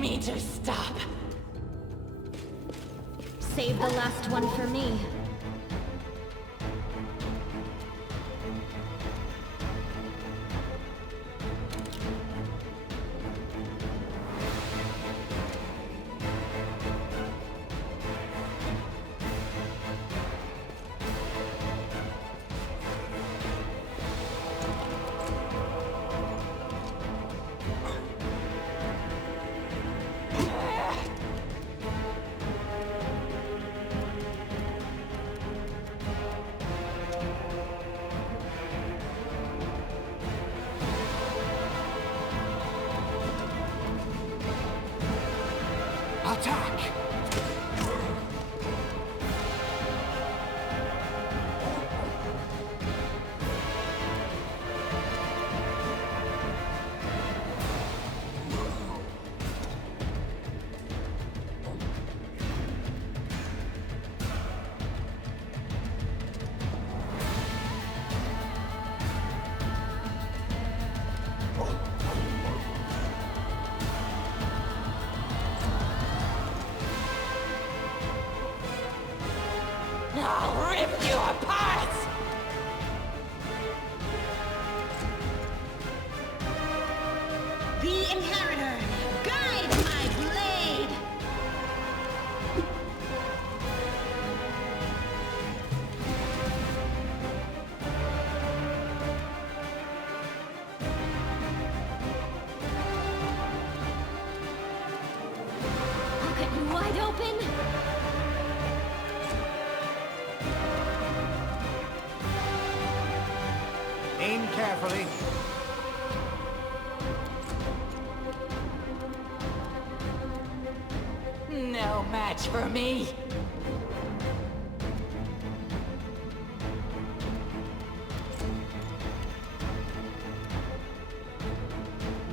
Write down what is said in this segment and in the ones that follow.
me to stop. Save the last one for me. Attack! I'll rip you apart! The Inheritor, guide my blade! I'll cut you wide open. Aim carefully. No match for me.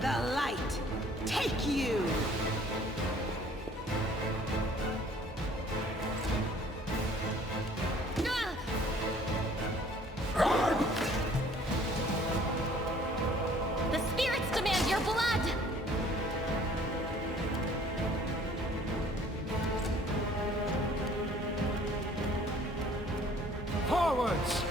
The light, take you! The spirits demand your blood. Forwards!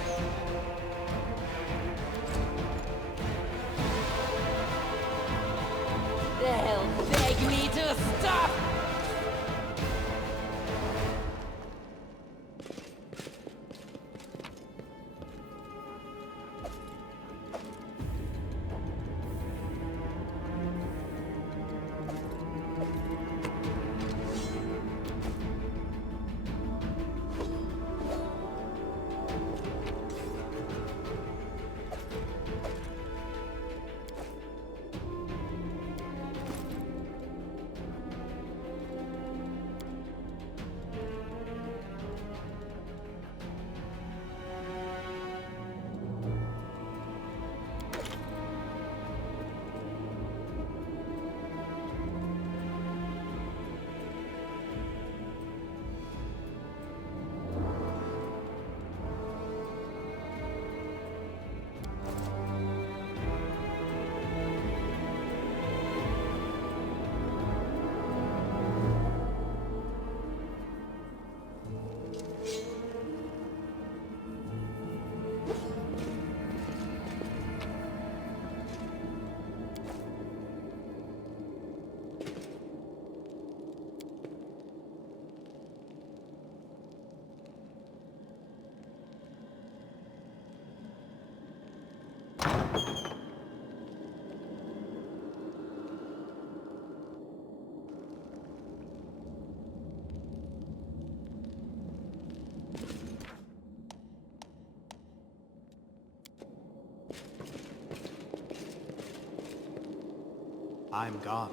They'll beg me to stop! I'm gone.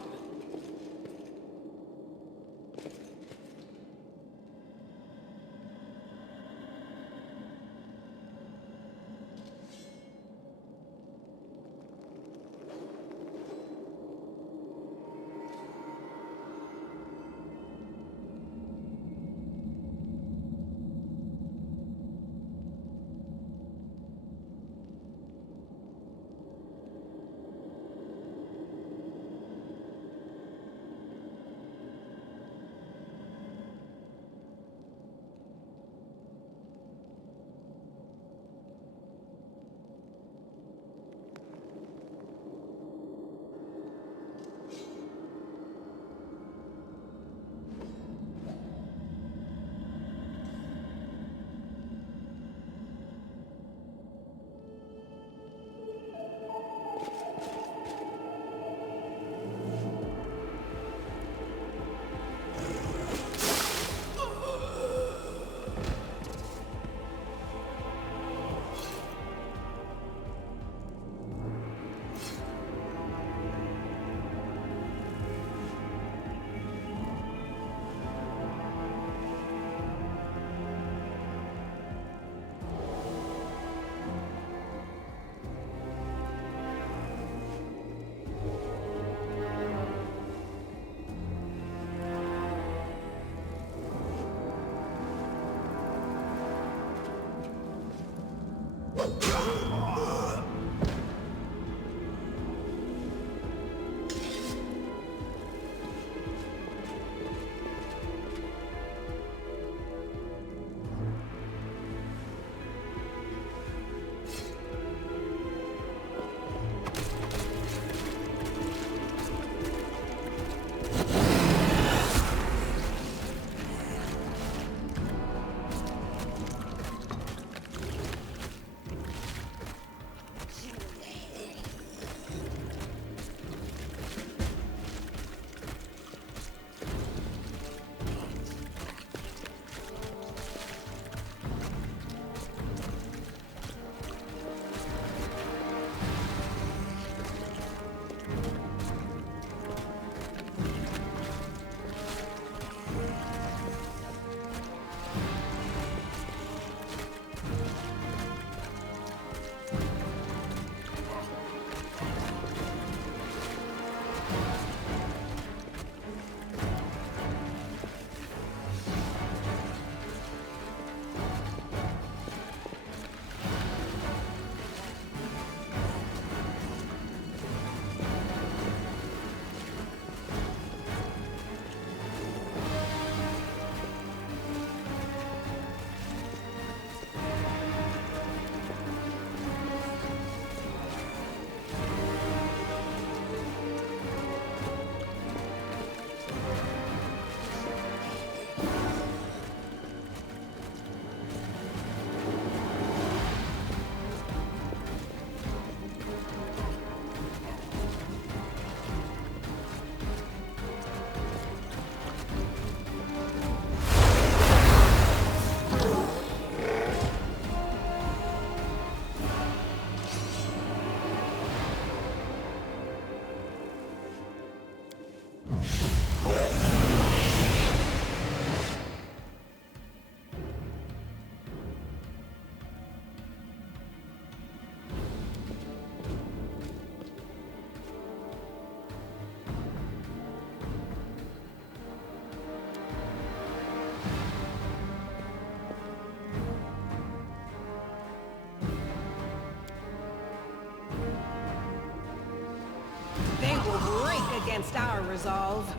They will break against our resolve.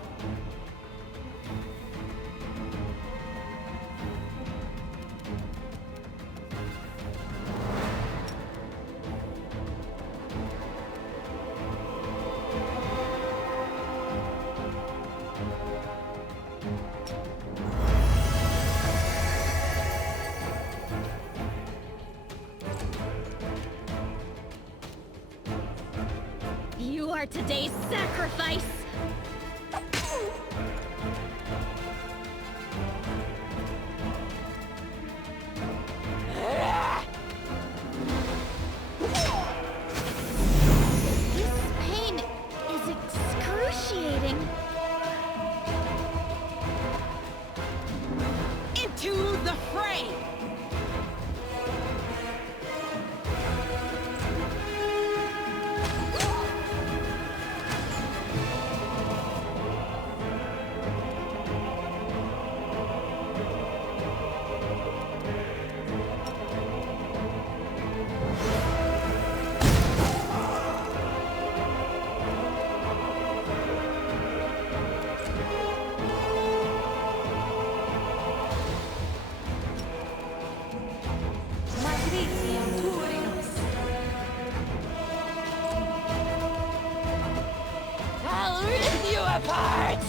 You are today's sacrifice! This pain is excruciating. Into the fray! I'll rip you apart!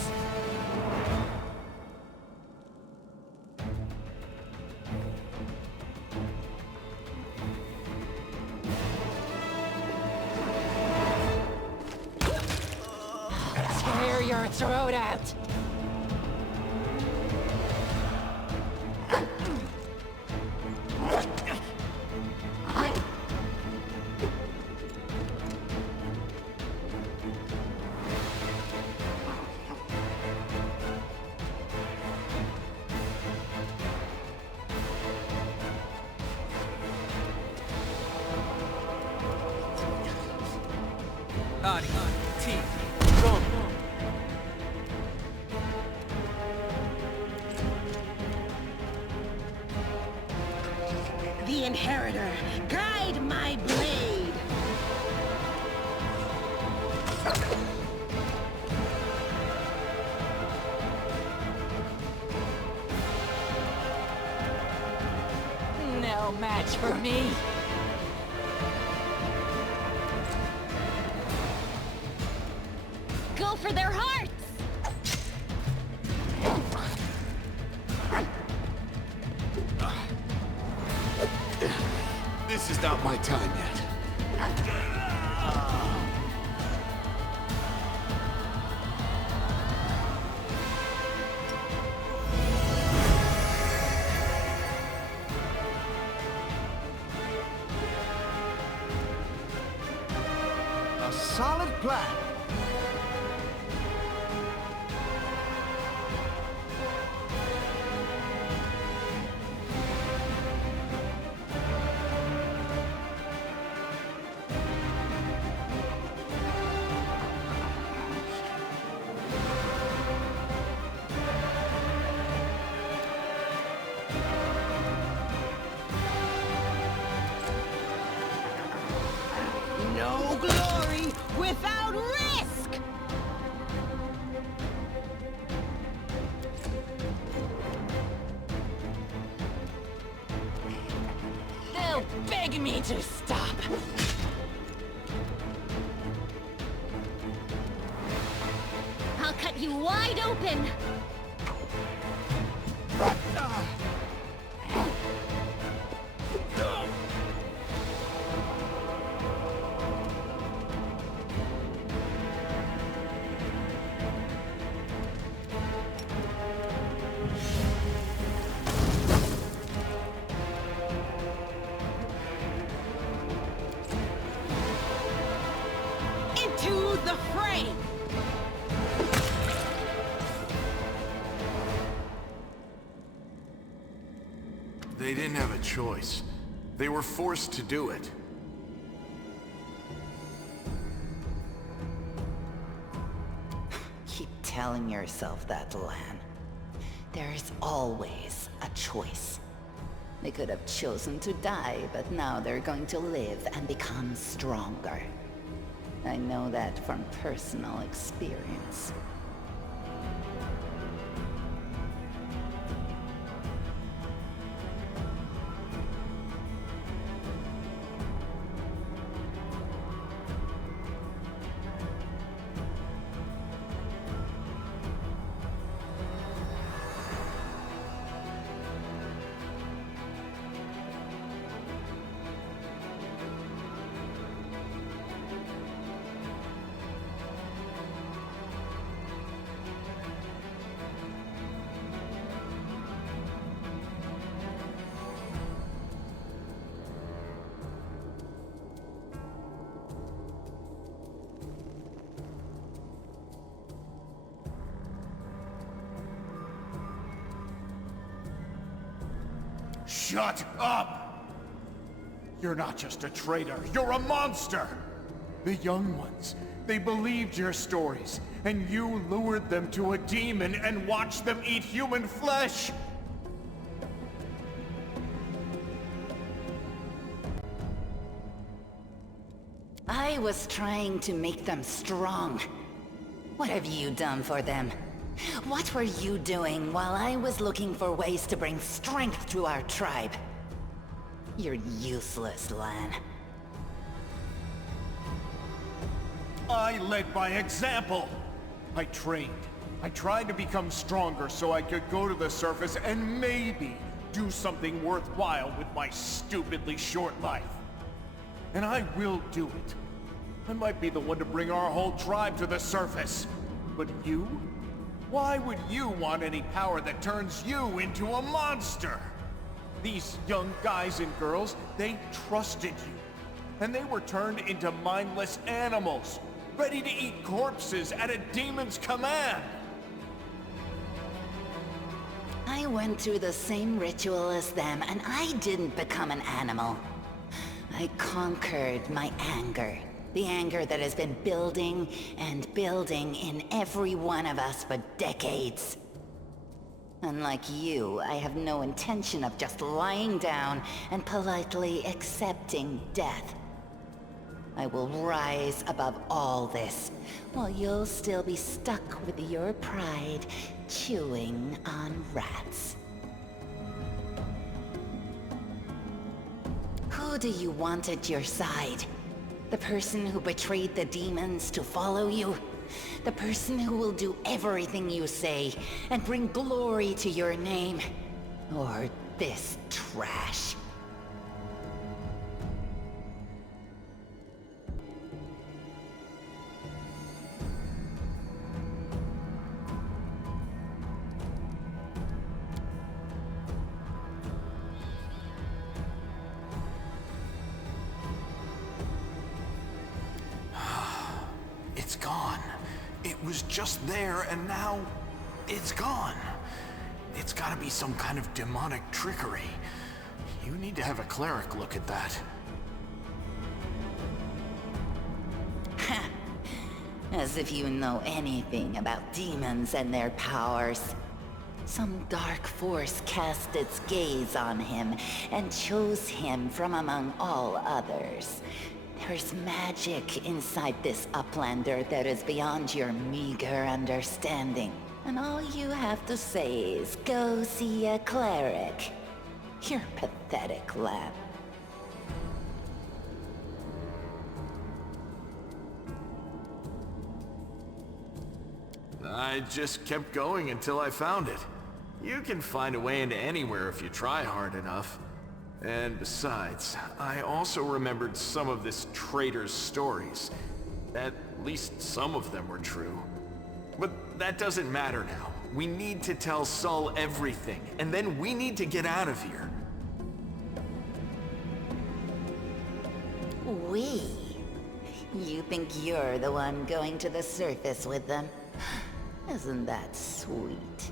I'll tear your throat out! The Inheritor, guide my blade! No match for me! Go for their hearts! This is not my time yet. A solid plan. No glory without risk! They'll beg me to stop! I'll cut you wide open! Into the fray! They didn't have a choice. They were forced to do it. Keep telling yourself that, Lan. There is always a choice. They could have chosen to die, but now they're going to live and become stronger. I know that from personal experience. Shut up! You're not just a traitor, you're a monster! The young ones, they believed your stories, and you lured them to a demon and watched them eat human flesh! I was trying to make them strong. What have you done for them? What were you doing while I was looking for ways to bring strength to our tribe? You're useless, Lan. I led by example! I trained. I tried to become stronger so I could go to the surface and maybe do something worthwhile with my stupidly short life. And I will do it. I might be the one to bring our whole tribe to the surface. But you? Why would you want any power that turns you into a monster? These young guys and girls, they trusted you. And they were turned into mindless animals, ready to eat corpses at a demon's command. I went through the same ritual as them, and I didn't become an animal. I conquered my anger. The anger that has been building and building in every one of us for decades. Unlike you, I have no intention of just lying down and politely accepting death. I will rise above all this, while you'll still be stuck with your pride, chewing on rats. Who do you want at your side? The person who betrayed the demons to follow you? The person who will do everything you say and bring glory to your name? Or this trash? It's gone. It was just there, and now it's gone. It's gotta be some kind of demonic trickery. You need to have a cleric look at that. As if you know anything about demons and their powers. Some dark force cast its gaze on him and chose him from among all others. There's magic inside this uplander that is beyond your meager understanding. And all you have to say is go see a cleric. You're pathetic, lad. I just kept going until I found it. You can find a way into anywhere if you try hard enough. And besides, I also remembered some of this traitor's stories. At least some of them were true. But that doesn't matter now. We need to tell Sol everything, and then we need to get out of here. We? You think you're the one going to the surface with them? Isn't that sweet?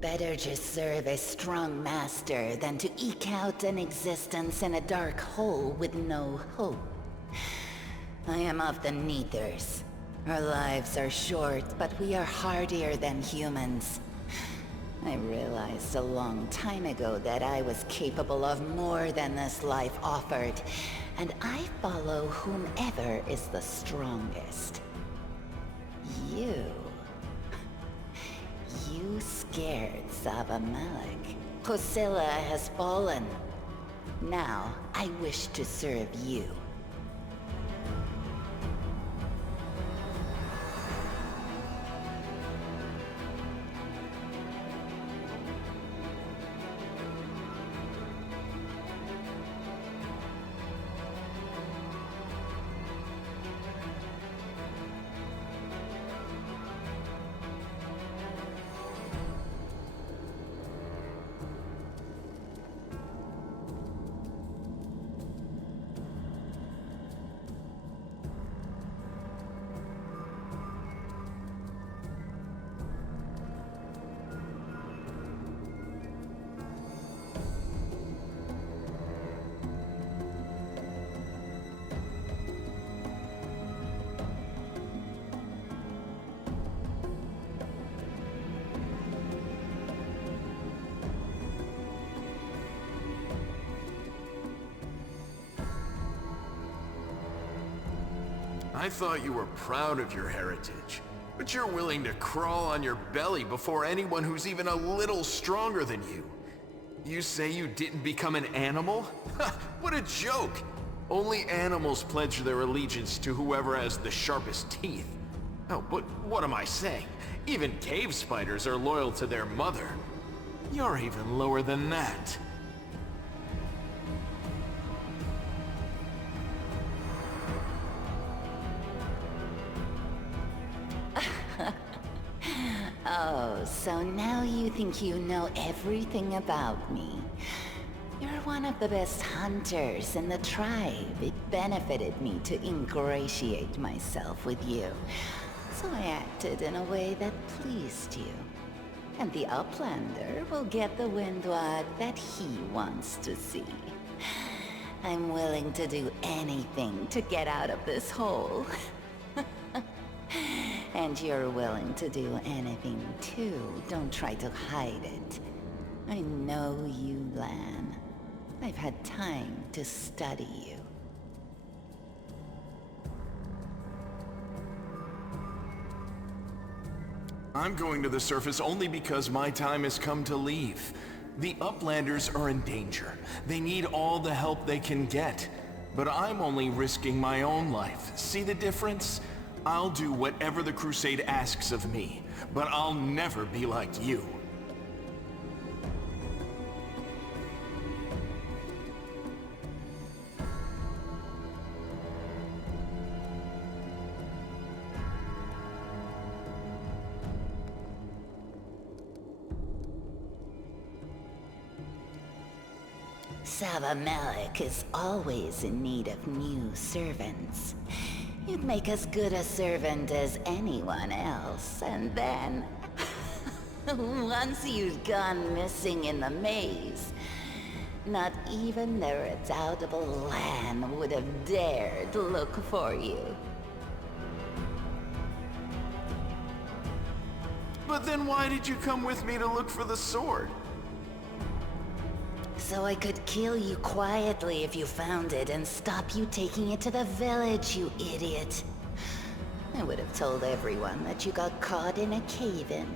Better to serve a strong master than to eke out an existence in a dark hole with no hope. I am of the Neithers. Our lives are short, but we are hardier than humans. I realized a long time ago that I was capable of more than this life offered, and I follow whomever is the strongest. You. You scared Savamelek. Kosilla has fallen. Now, I wish to serve you. I thought you were proud of your heritage, but you're willing to crawl on your belly before anyone who's even a little stronger than you. You say you didn't become an animal? Ha! What a joke! Only animals pledge their allegiance to whoever has the sharpest teeth. Oh, but what am I saying? Even cave spiders are loyal to their mother. You're even lower than that. Oh, so now you think you know everything about me. You're one of the best hunters in the tribe. It benefited me to ingratiate myself with you. So I acted in a way that pleased you. And the Uplander will get the windwag that he wants to see. I'm willing to do anything to get out of this hole. And you're willing to do anything too. Don't try to hide it. I know you, Lan. I've had time to study you. I'm going to the surface only because my time has come to leave. The Uplanders are in danger. They need all the help they can get. But I'm only risking my own life. See the difference? I'll do whatever the Crusade asks of me, but I'll never be like you. Savamelek is always in need of new servants. You'd make as good a servant as anyone else, and then... once you'd gone missing in the maze, not even the redoubtable Lan would have dared look for you. But then why did you come with me to look for the sword? So I could kill you quietly if you found it and stop you taking it to the village, you idiot. I would have told everyone that you got caught in a cave-in.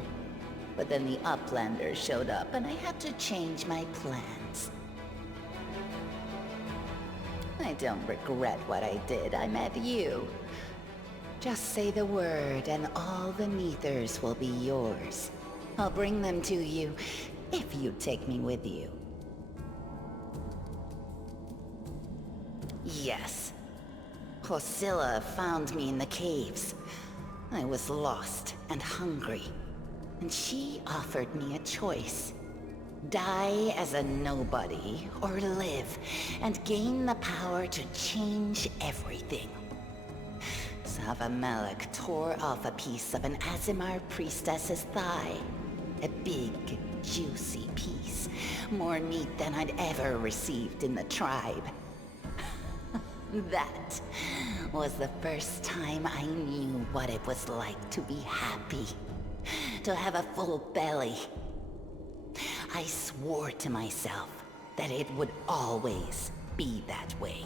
But then the Uplanders showed up and I had to change my plans. I don't regret what I did. I met you. Just say the word and all the Neathers will be yours. I'll bring them to you if you take me with you. Yes. Kosilla found me in the caves. I was lost and hungry, and she offered me a choice. Die as a nobody, or live, and gain the power to change everything. Savamelek tore off a piece of an Azimar priestess's thigh. A big, juicy piece. More meat than I'd ever received in the tribe. That was the first time I knew what it was like to be happy. To have a full belly. I swore to myself that it would always be that way.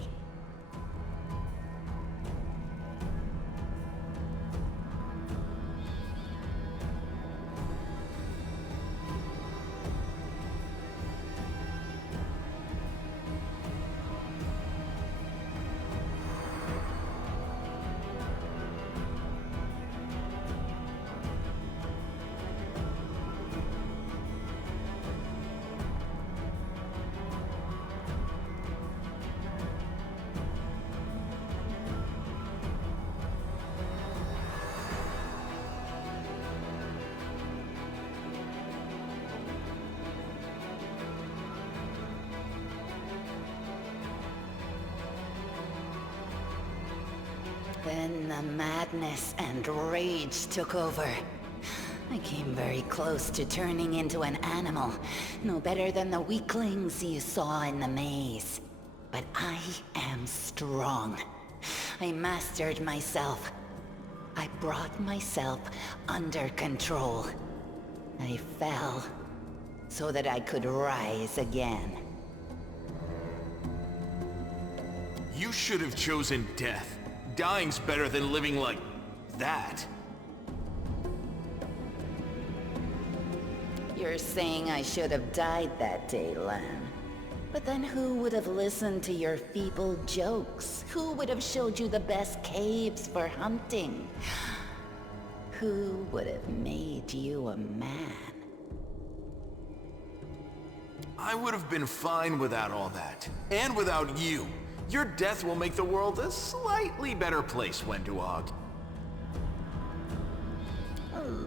Then the madness and rage took over. I came very close to turning into an animal, no better than the weaklings you saw in the maze. But I am strong. I mastered myself. I brought myself under control. I fell so that I could rise again. You should have chosen death. Dying's better than living like that. You're saying I should have died that day, Lan. But then who would have listened to your feeble jokes? Who would have showed you the best caves for hunting? Who would have made you a man? I would have been fine without all that. And without you. Your death will make the world a slightly better place, Wenduog.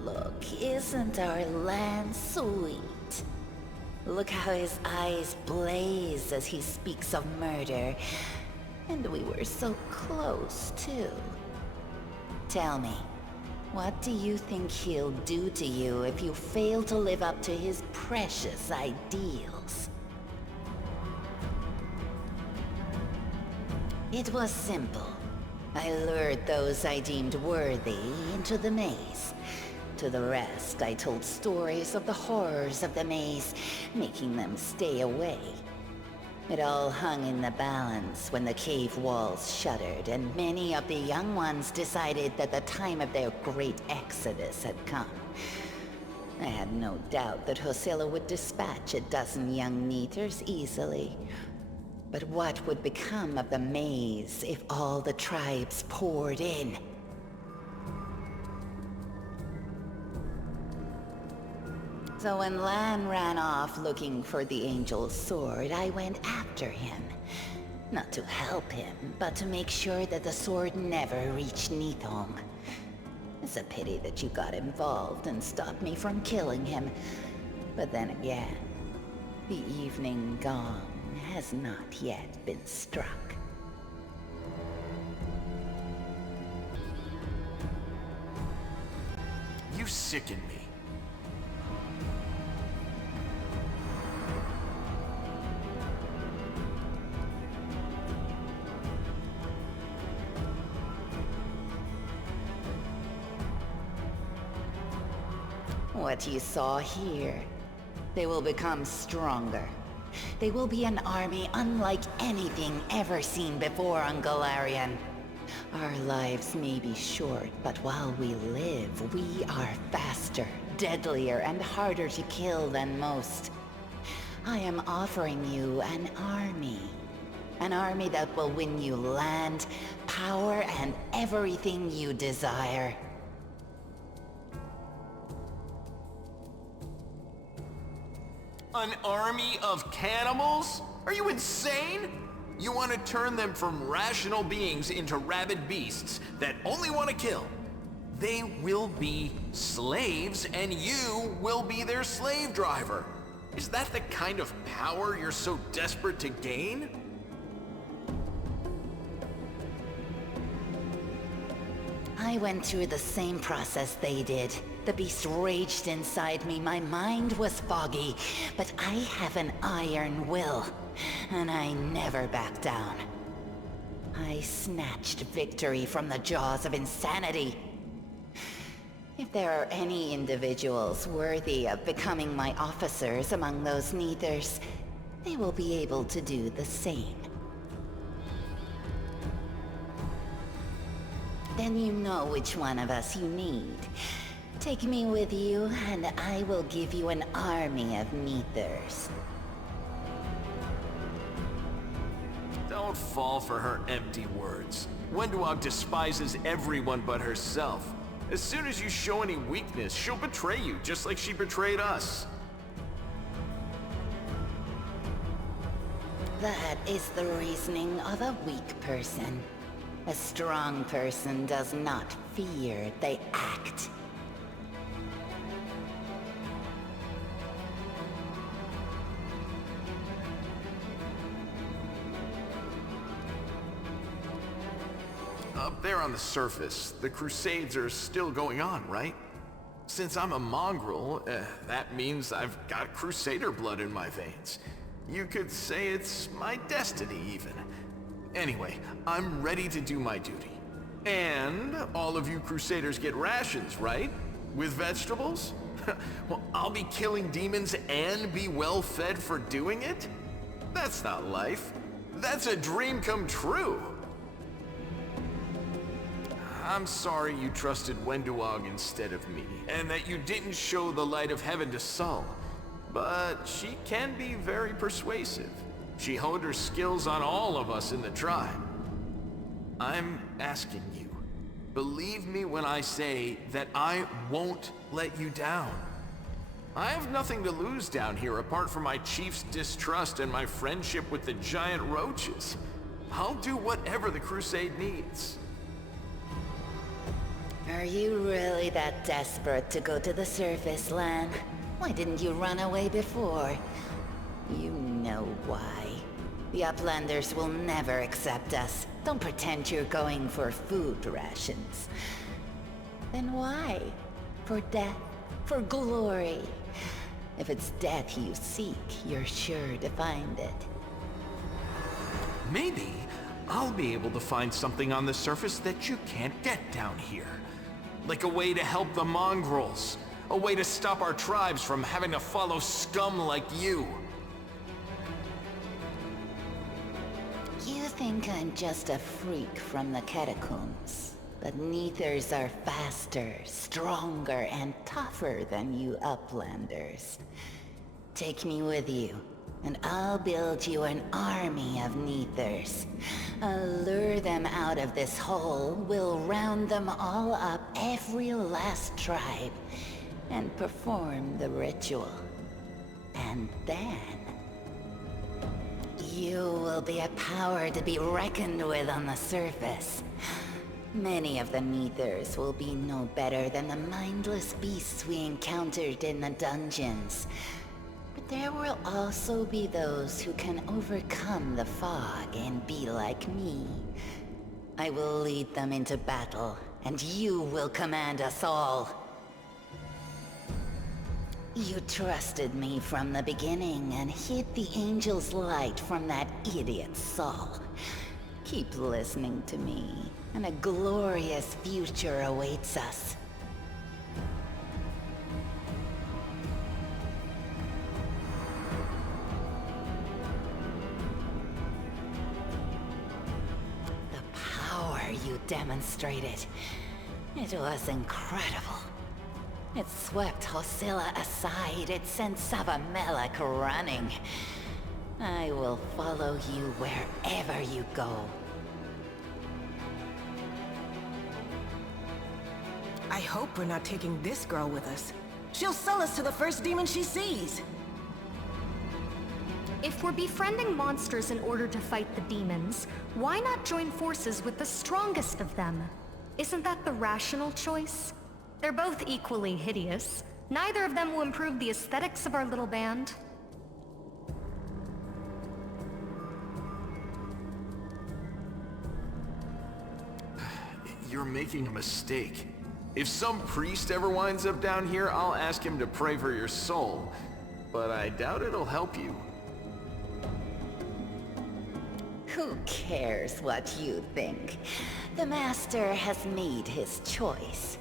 Look, isn't our Lan sweet? Look how his eyes blaze as he speaks of murder. And we were so close, too. Tell me, what do you think he'll do to you if you fail to live up to his precious ideals? It was simple. I lured those I deemed worthy into the maze. To the rest, I told stories of the horrors of the maze, making them stay away. It all hung in the balance when the cave walls shuddered, and many of the young ones decided that the time of their great exodus had come. I had no doubt that Hosilla would dispatch a dozen young neaters easily. But what would become of the maze if all the tribes poured in? So when Lan ran off looking for the angel's sword, I went after him. Not to help him, but to make sure that the sword never reached Nithong. It's a pity that you got involved and stopped me from killing him. But then again, the evening gong has not yet been struck. You sicken me. What you saw here, they will become stronger. They will be an army unlike anything ever seen before on Golarion. Our lives may be short, but while we live, we are faster, deadlier, and harder to kill than most. I am offering you an army. An army that will win you land, power, and everything you desire. An army of cannibals? Are you insane? You want to turn them from rational beings into rabid beasts that only want to kill. They will be slaves, and you will be their slave driver. Is that the kind of power you're so desperate to gain? I went through the same process they did. The beast raged inside me, my mind was foggy, but I have an iron will, and I never back down. I snatched victory from the jaws of insanity. If there are any individuals worthy of becoming my officers among those Neithers, they will be able to do the same. Then you know which one of us you need. Take me with you, and I will give you an army of Neithers. Don't fall for her empty words. Wenduog despises everyone but herself. As soon as you show any weakness, she'll betray you, just like she betrayed us. That is the reasoning of a weak person. A strong person does not fear, they act. Up there on the surface, the Crusades are still going on, right? Since I'm a mongrel, that means I've got Crusader blood in my veins. You could say it's my destiny, even. Anyway, I'm ready to do my duty. And all of you Crusaders get rations, right? With vegetables? Well, I'll be killing demons and be well fed for doing it? That's not life. That's a dream come true. I'm sorry you trusted Wenduog instead of me, and that you didn't show the light of heaven to Sol. But she can be very persuasive. She honed her skills on all of us in the tribe. I'm asking you, believe me when I say that I won't let you down. I have nothing to lose down here apart from my chief's distrust and my friendship with the giant roaches. I'll do whatever the crusade needs. Are you really that desperate to go to the surface, Lan? Why didn't you run away before? You know why. The Uplanders will never accept us. Don't pretend you're going for food rations. Then why? For death? For glory? If it's death you seek, you're sure to find it. Maybe I'll be able to find something on the surface that you can't get down here. Like a way to help the mongrels. A way to stop our tribes from having to follow scum like you. You think I'm just a freak from the catacombs. But Neithers are faster, stronger, and tougher than you Uplanders. Take me with you, and I'll build you an army of Neithers. I'll lure them out of this hole, we'll round them all up, every last tribe, and perform the ritual. And then you will be a power to be reckoned with on the surface. Many of the Neithers will be no better than the mindless beasts we encountered in the dungeons. But there will also be those who can overcome the fog and be like me. I will lead them into battle, and you will command us all. You trusted me from the beginning and hid the angel's light from that idiot Sol. Keep listening to me, and a glorious future awaits us. The power you demonstrated, it was incredible. It swept Hosilla aside, it sent Savamelek running. I will follow you wherever you go. I hope we're not taking this girl with us. She'll sell us to the first demon she sees. If we're befriending monsters in order to fight the demons, why not join forces with the strongest of them? Isn't that the rational choice? They're both equally hideous. Neither of them will improve the aesthetics of our little band. You're making a mistake. If some priest ever winds up down here, I'll ask him to pray for your soul. But I doubt it'll help you. Who cares what you think? The Master has made his choice.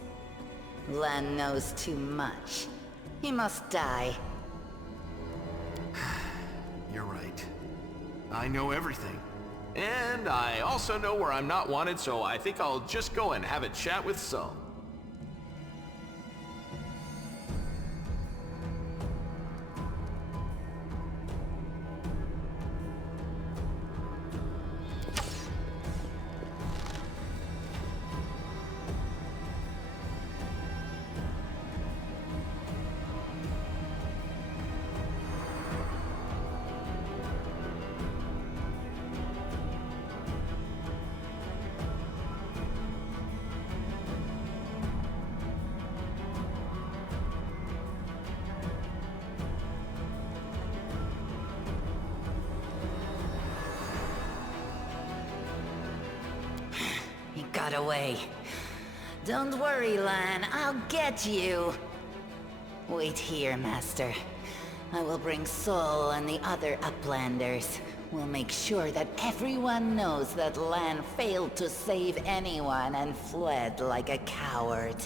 Lan knows too much. He must die. You're right. I know everything. And I also know where I'm not wanted, so I think I'll just go and have a chat with some. He got away. Don't worry, Lan. I'll get you. Wait here, Master. I will bring Sol and the other Uplanders. We'll make sure that everyone knows that Lan failed to save anyone and fled like a coward.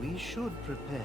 We should prepare.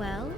Well?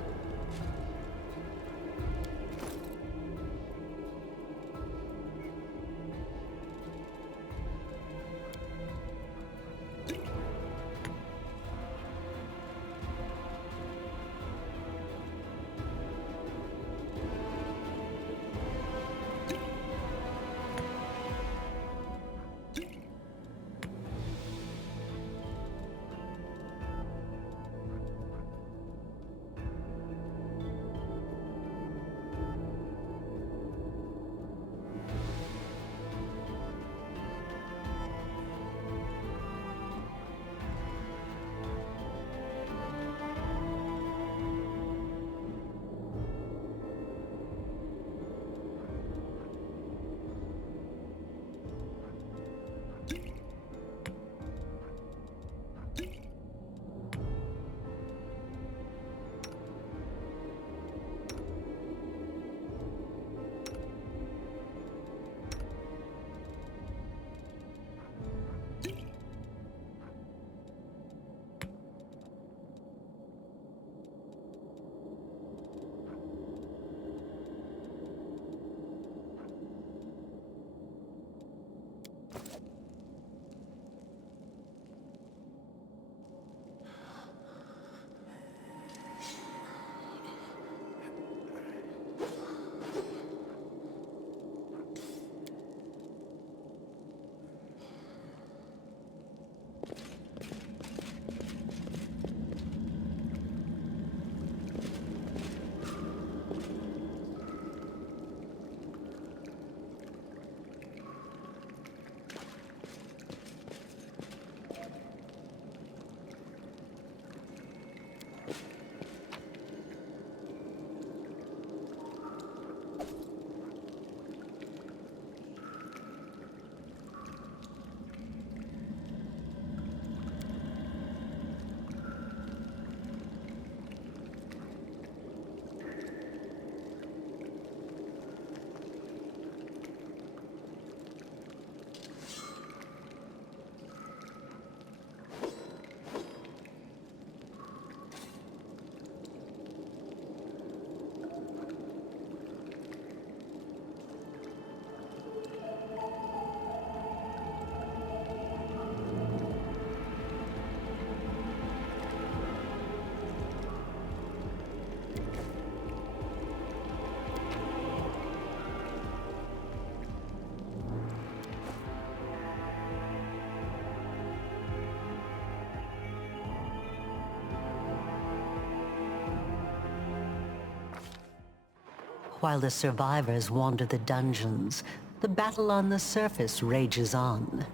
While the survivors wander the dungeons, the battle on the surface rages on.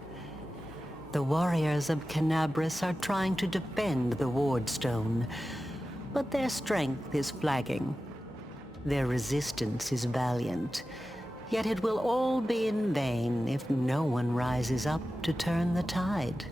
The warriors of Canabras are trying to defend the wardstone, but their strength is flagging. Their resistance is valiant, yet it will all be in vain if no one rises up to turn the tide.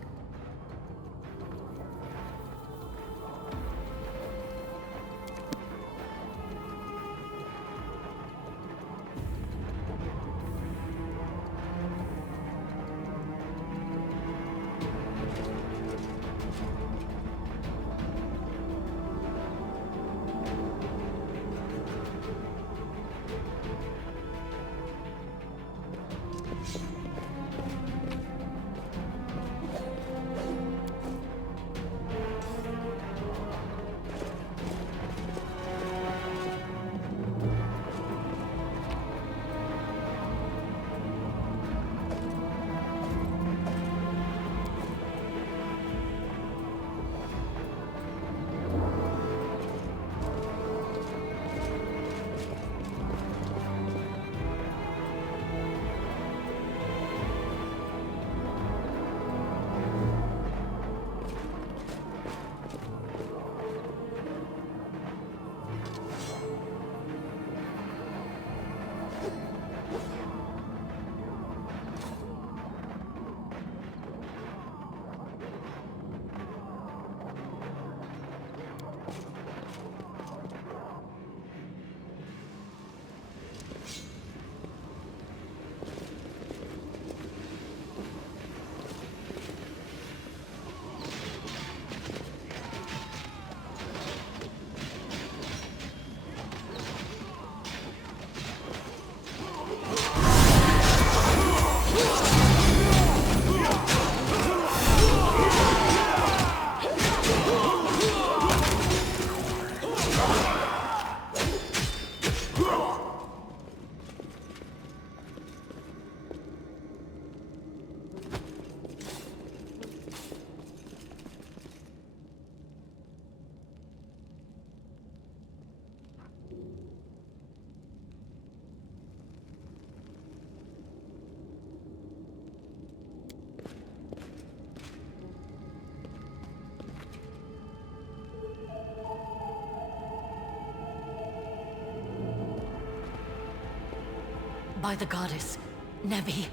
by the goddess, Nebi,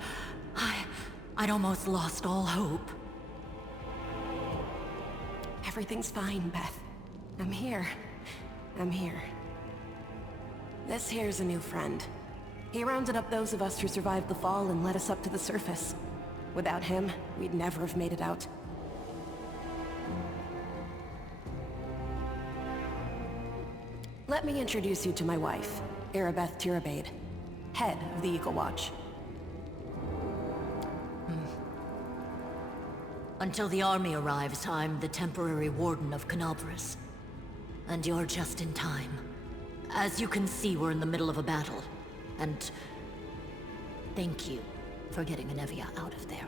I'd almost lost all hope. Everything's fine, Beth. I'm here. This here's a new friend. He rounded up those of us who survived the fall and led us up to the surface. Without him, we'd never have made it out. Let me introduce you to my wife, Arabeth Tirabade, head of the Eagle Watch. Until the army arrives, I'm the temporary warden of Canabras. And you're just in time. As you can see, we're in the middle of a battle. And thank you for getting Anevia out of there.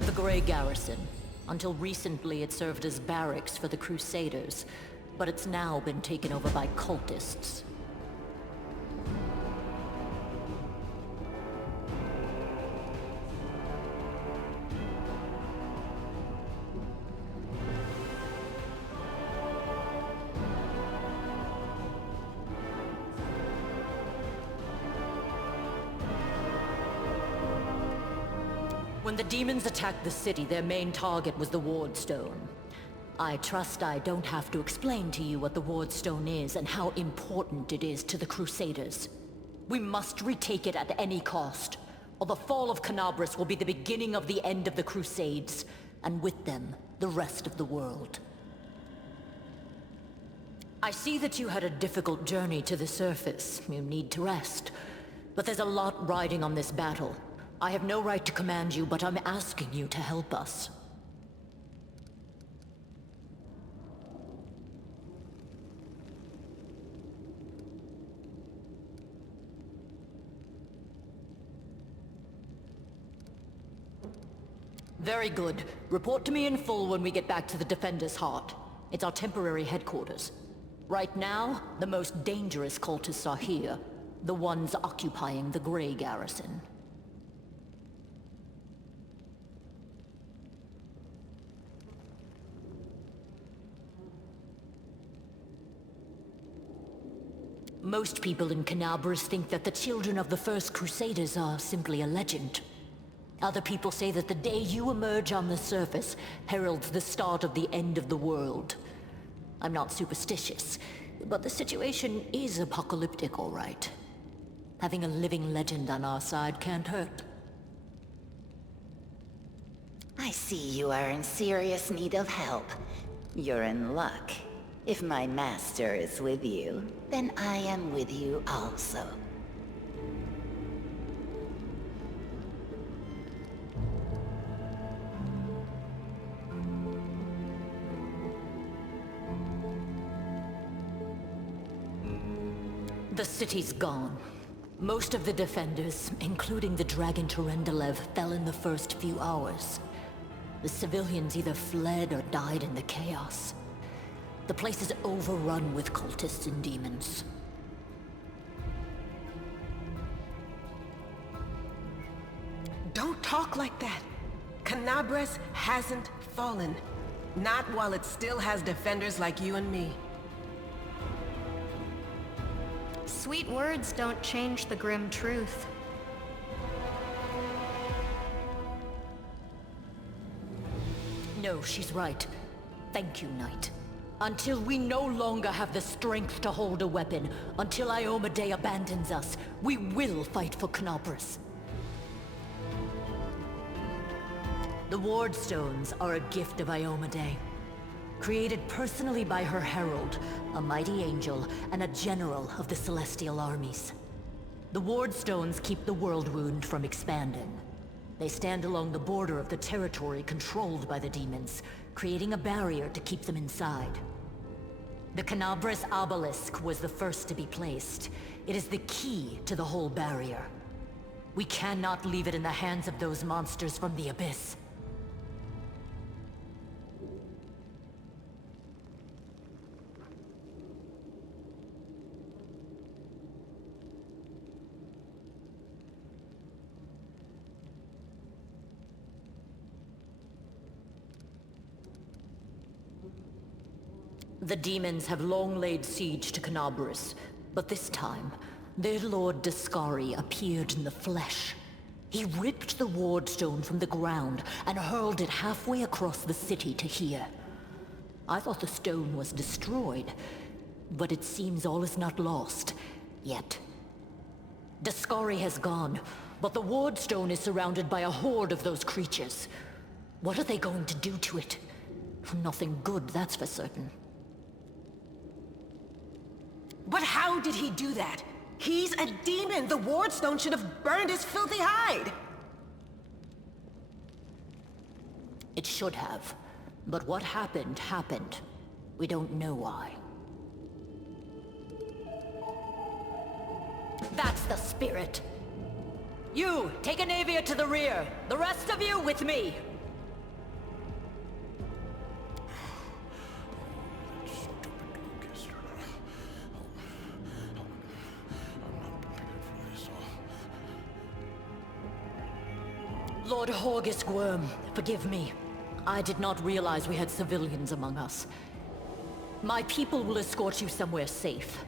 The Grey Garrison. Until recently, it served as barracks for the Crusaders, but it's now been taken over by cultists. When the demons attacked the city, their main target was the Ward Stone. I trust I don't have to explain to you what the Ward Stone is and how important it is to the Crusaders. We must retake it at any cost, or the fall of Canabras will be the beginning of the end of the Crusades, and with them, the rest of the world. I see that you had a difficult journey to the surface. You need to rest. But there's a lot riding on this battle. I have no right to command you, but I'm asking you to help us. Very good. Report to me in full when we get back to the Defender's Heart. It's our temporary headquarters. Right now, the most dangerous cultists are here. The ones occupying the Grey Garrison. Most people in Canabras think that the children of the First Crusaders are simply a legend. Other people say that the day you emerge on the surface heralds the start of the end of the world. I'm not superstitious, but the situation is apocalyptic, all right. Having a living legend on our side can't hurt. I see you are in serious need of help. You're in luck. If my master is with you, then I am with you also. The city's gone. Most of the defenders, including the Dragon Terendelev, fell in the first few hours. The civilians either fled or died in the chaos. The place is overrun with cultists and demons. Don't talk like that. Canabras hasn't fallen. Not while it still has defenders like you and me. Sweet words don't change the grim truth. No, she's right. Thank you, Knight. Until we no longer have the strength to hold a weapon, until Iomedae abandons us, we will fight for Canabras. The Ward Stones are a gift of Iomedae. Created personally by her herald, a mighty angel, and a general of the celestial armies. The Ward Stones keep the world wound from expanding. They stand along the border of the territory controlled by the demons, creating a barrier to keep them inside. The Canabras obelisk was the first to be placed. It is the key to the whole barrier. We cannot leave it in the hands of those monsters from the abyss. The demons have long laid siege to Canabris, but this time, their lord Dascari appeared in the flesh. He ripped the ward stone from the ground and hurled it halfway across the city to here. I thought the stone was destroyed, but it seems all is not lost, yet. Dascari has gone, but the ward stone is surrounded by a horde of those creatures. What are they going to do to it? Nothing good, that's for certain. But how did he do that? He's a demon! The ward stone should have burned his filthy hide! It should have. But what happened, happened. We don't know why. That's the spirit! You, take Anavia to the rear. The rest of you with me. Lord Horgus Worm, forgive me. I did not realize we had civilians among us. My people will escort you somewhere safe.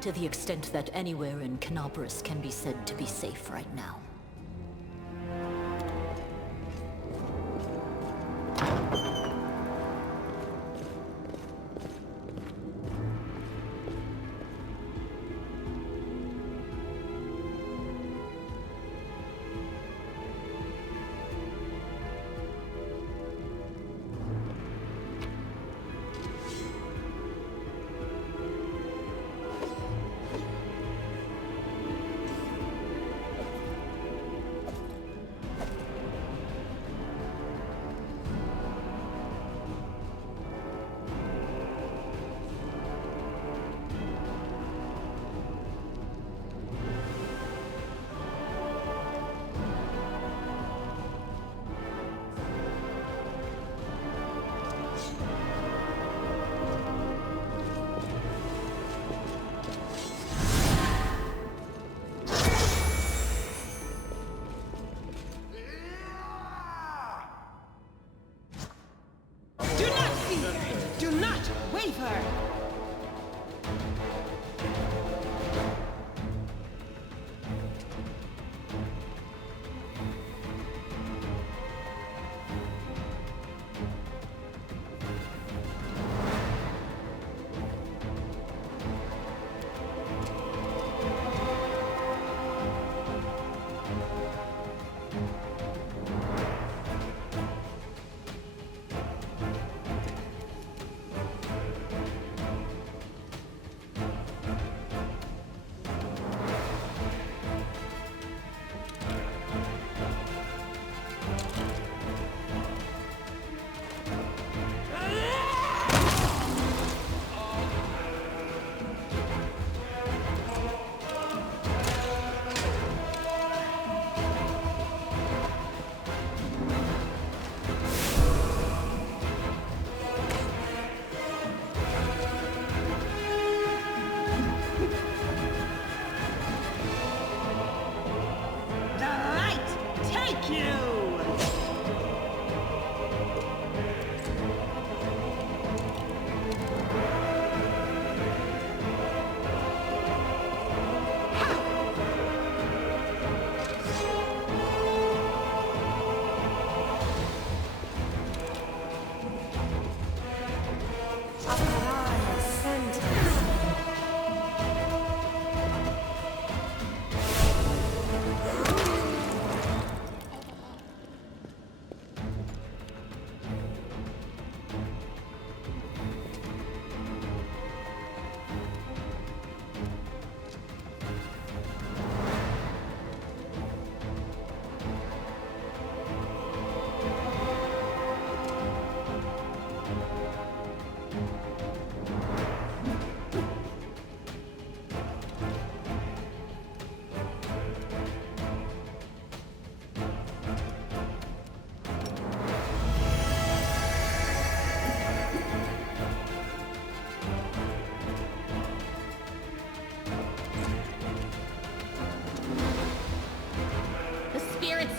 To the extent that anywhere in Canabris can be said to be safe right now.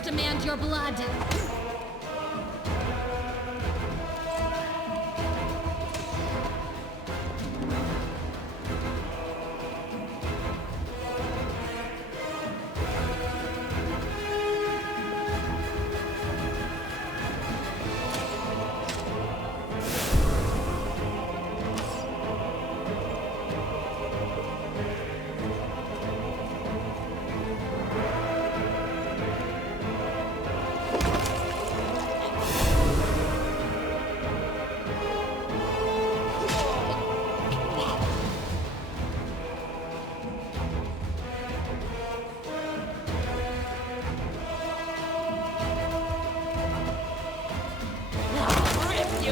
Demand your blood.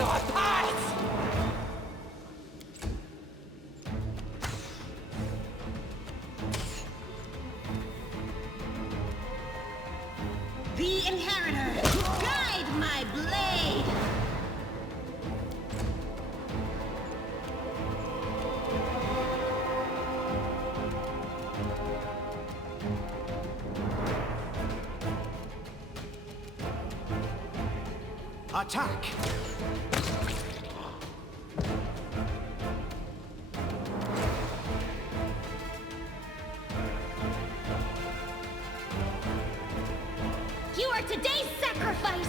your parts! The Inheritor, guide my blade! Attack! You are today's sacrifice!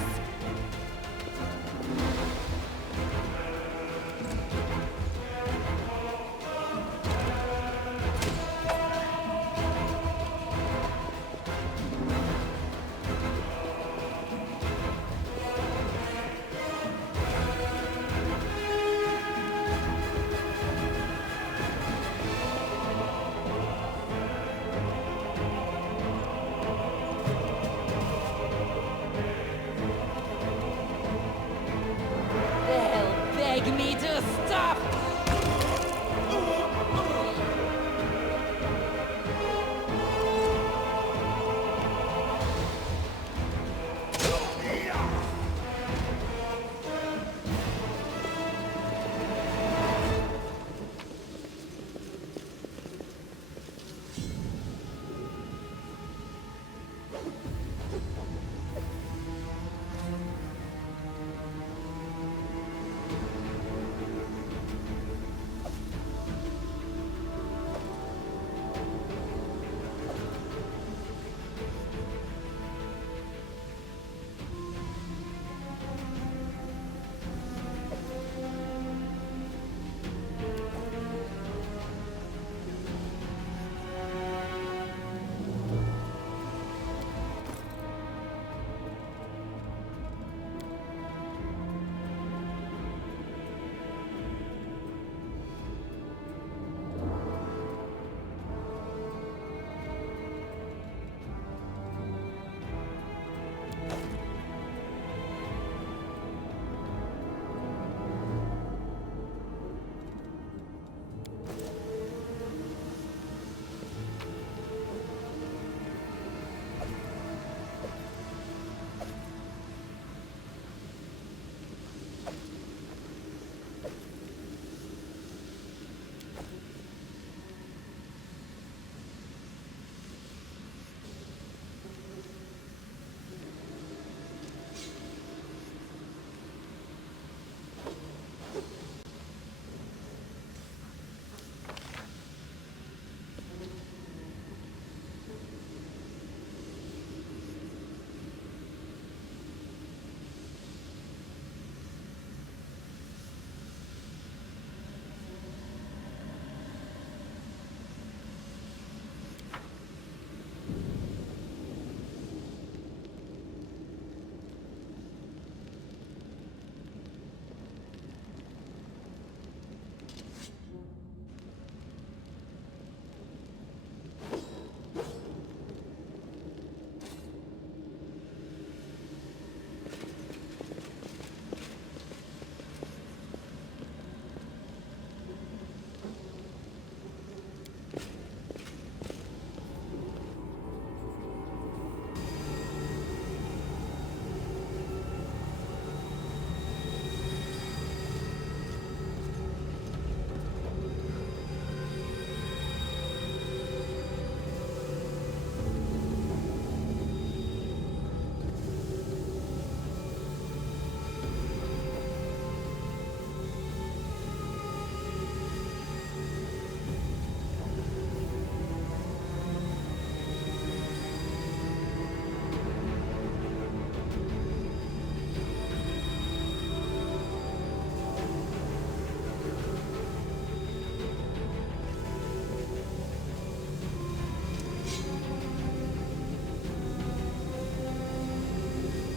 Beg me to stop!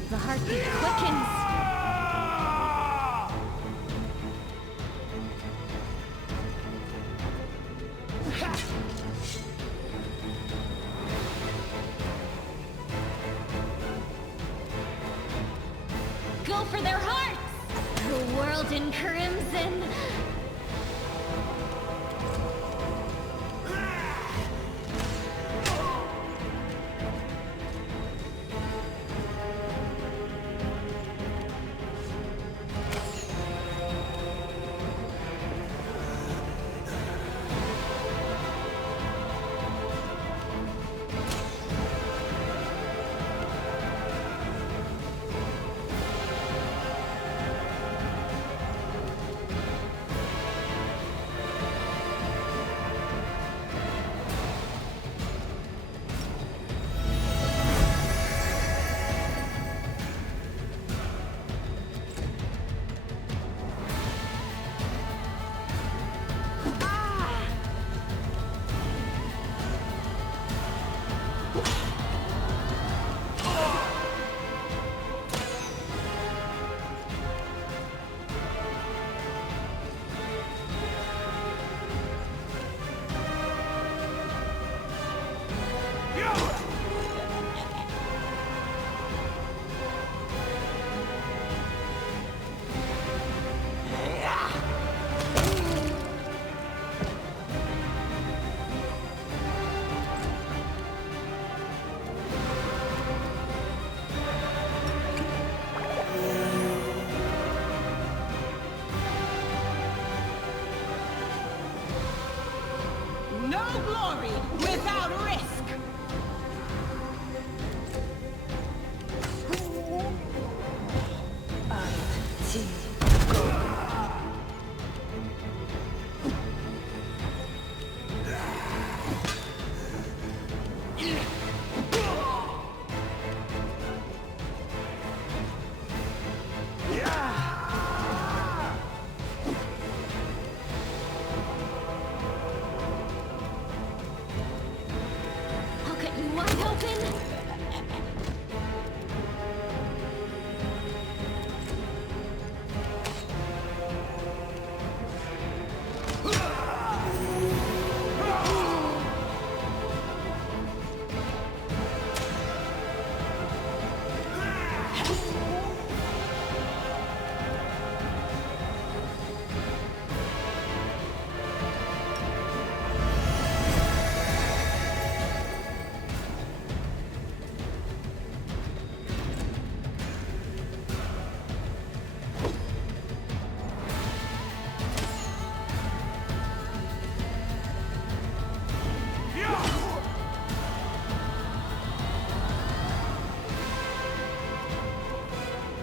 The heartbeat quickens. Go for their hearts! The world robed in crimson. No glory without risk! I'll cut you wide open!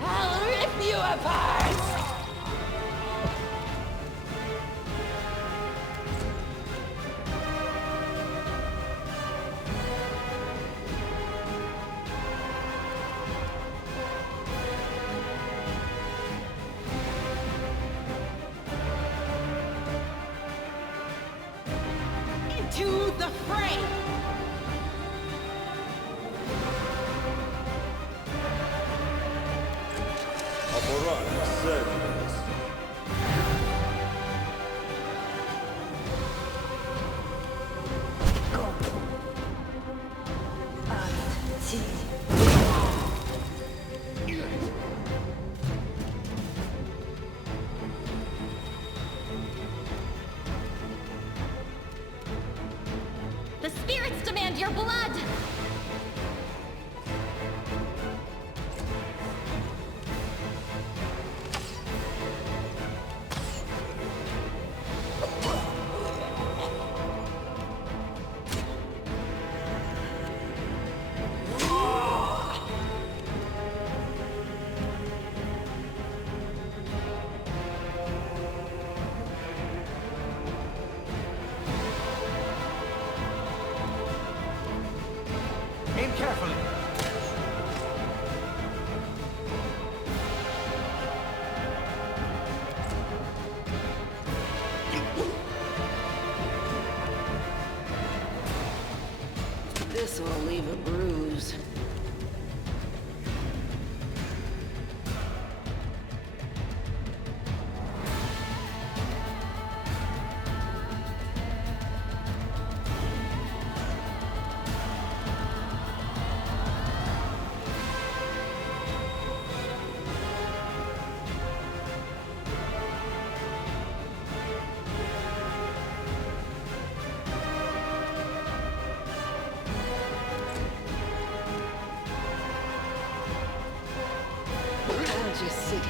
I'll rip you apart! Into the fray! The spirits demand your blood!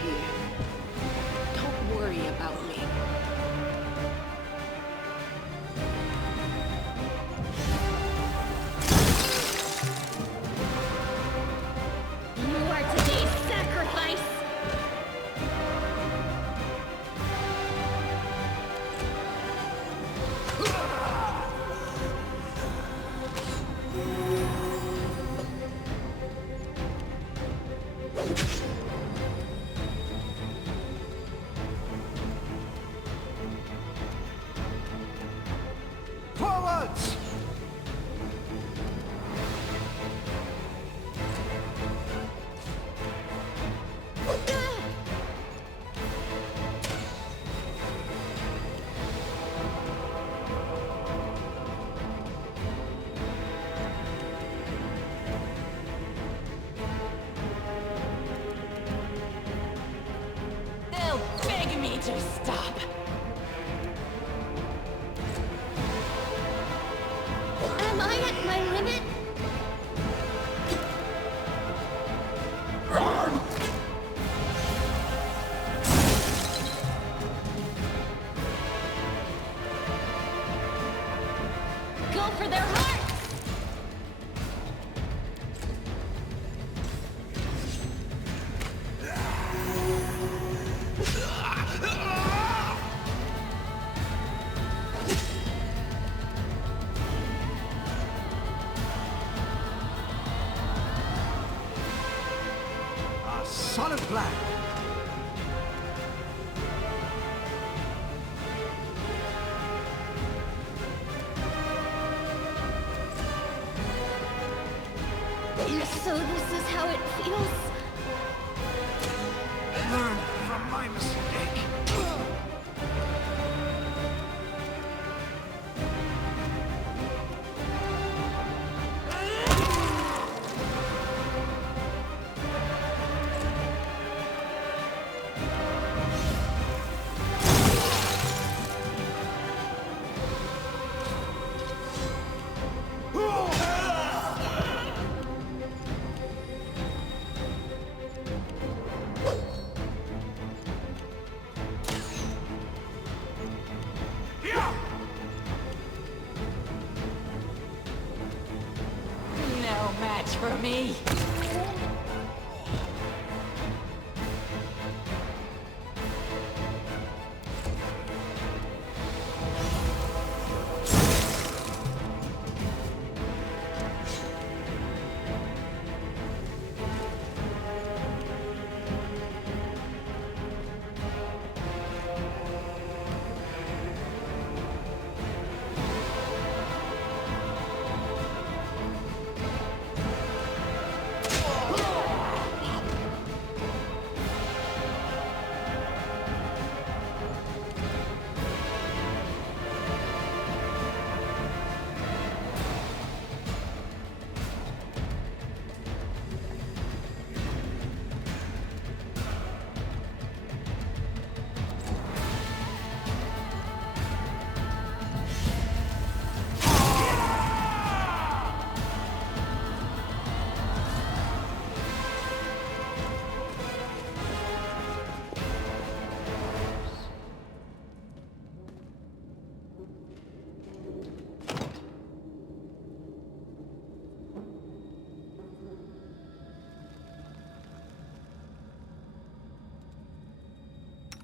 here. Don't worry about me. You are today's sacrifice! Forwards! They'll beg me to stop! Am I at my limit? Go for their hearts! A solid plan. So this is how it feels? Learn from my mistake. No match for me.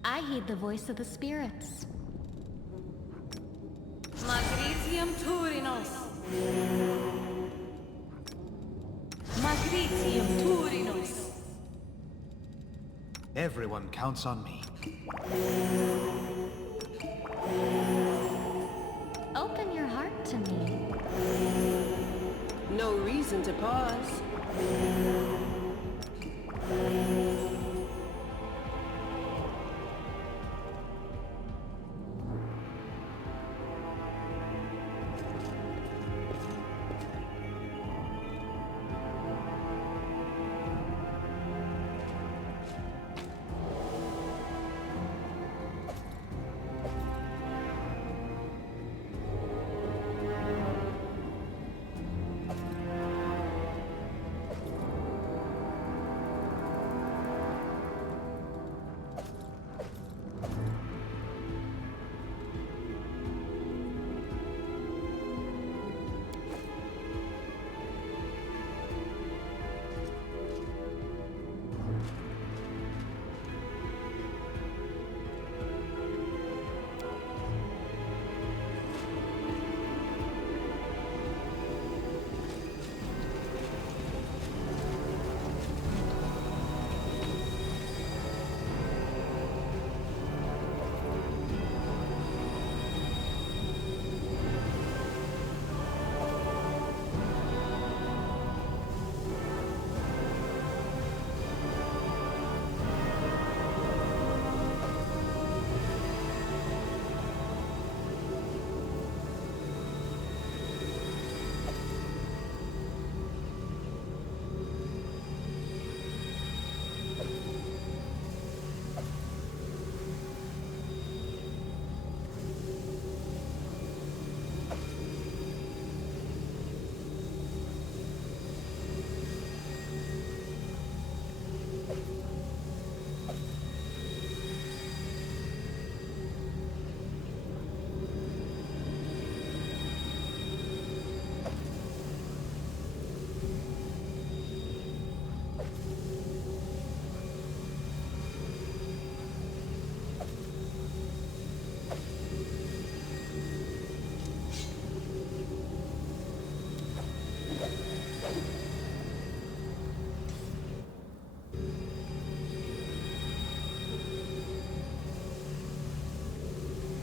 I heed the voice of the spirits. Magritium Turinos. Magritium Turinos. Everyone counts on me. Open your heart to me. No reason to pause.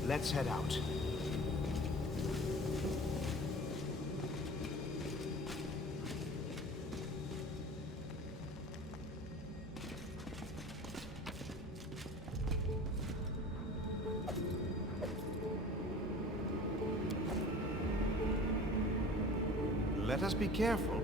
Let's head out. Let us be careful.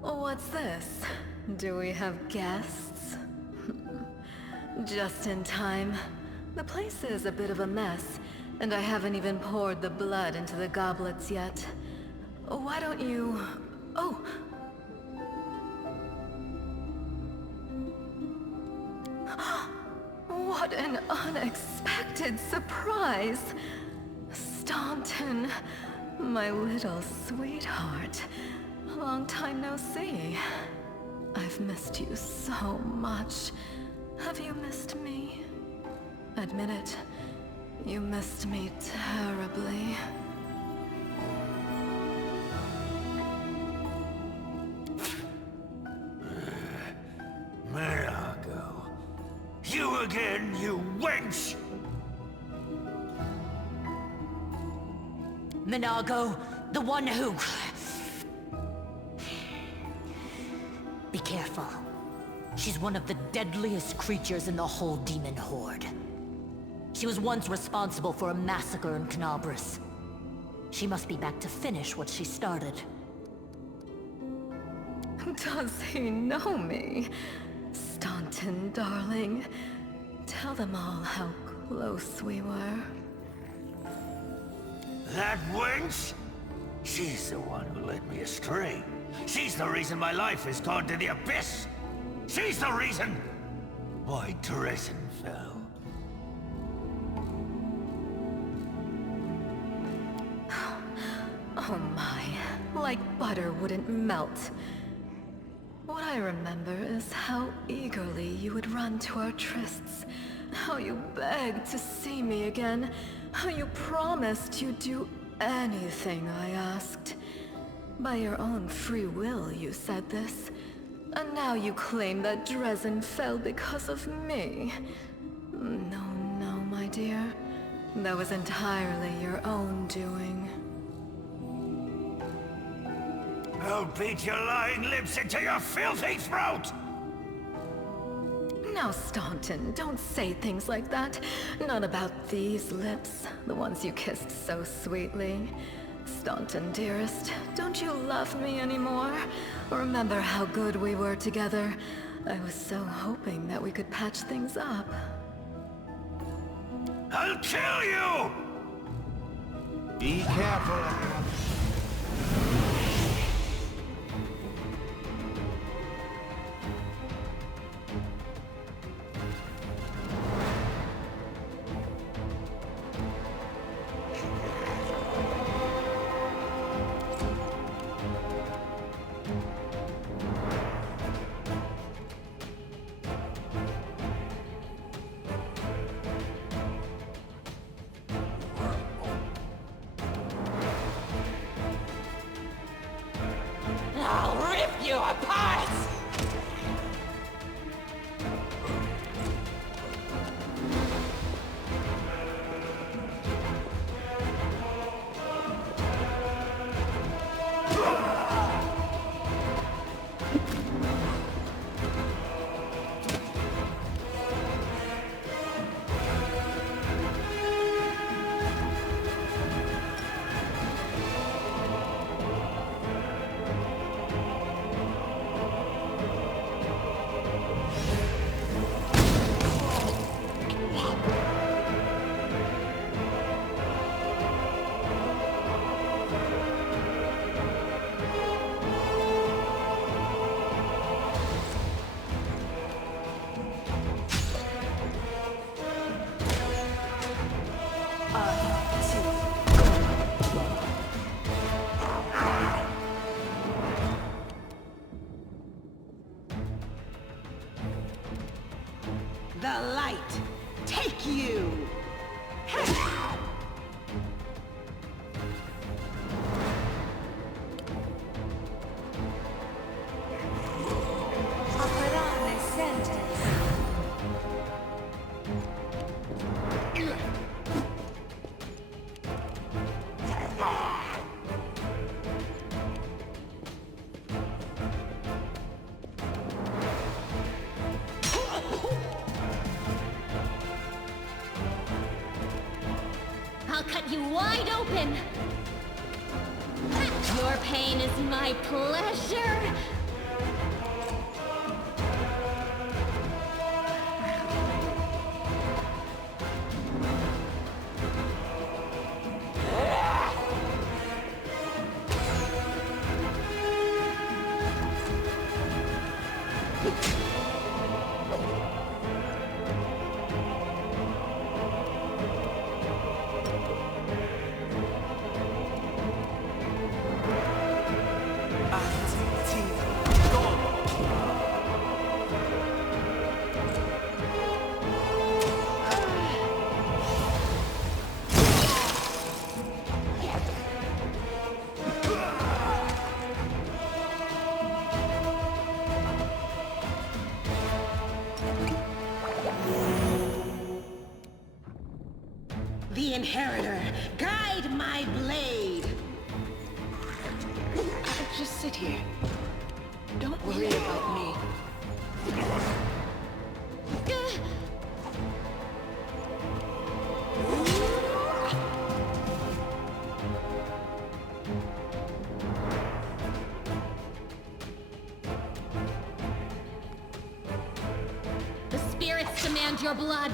What's this? Do we have guests? Just in time. The place is a bit of a mess, and I haven't even poured the blood into the goblets yet. Why don't you... Oh! What an unexpected surprise! Staunton, my little sweetheart. Long time no see. I've missed you so much. Have you missed me? Admit it. You missed me terribly. Mirago. You again, you wench! Minago, the one who... Be careful. She's one of the deadliest creatures in the whole demon horde. She was once responsible for a massacre in Knabris. She must be back to finish what she started. Does he know me? Staunton, darling. Tell them all how close we were. That wench? She's the one who led me astray. She's the reason my life has gone to the abyss. She's the reason why Dresden fell. Oh my, like butter wouldn't melt. What I remember is how eagerly you would run to our trysts, how you begged to see me again, how you promised you'd do anything I asked. By your own free will, you said this. And now you claim that Dresden fell because of me. No, no, my dear. That was entirely your own doing. I'll beat your lying lips into your filthy throat! Now, Staunton, don't say things like that. Not about these lips, the ones you kissed so sweetly. Staunton, dearest, don't you love me anymore? Remember how good we were together? I was so hoping that we could patch things up. I'll kill you! Be careful. I'll rip you apart! The light, take you! I'll cut you wide open! Your pain is my pleasure! The Inheritor, guide my blade! Just sit here. Don't worry about me. The spirits demand your blood!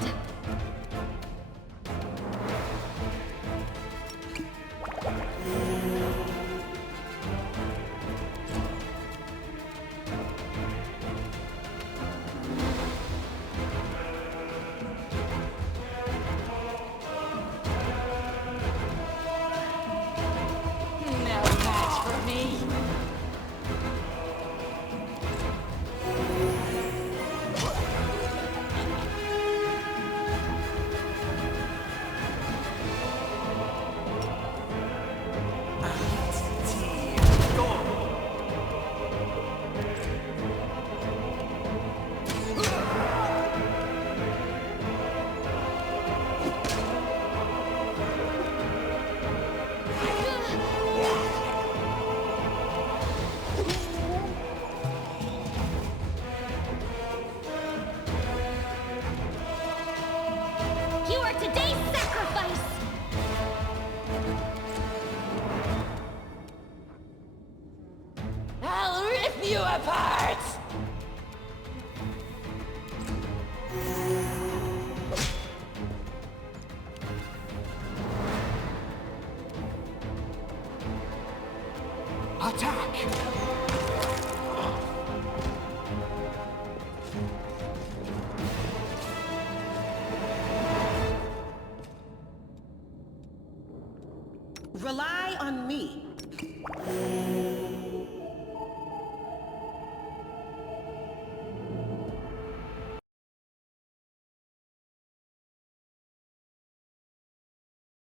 apart!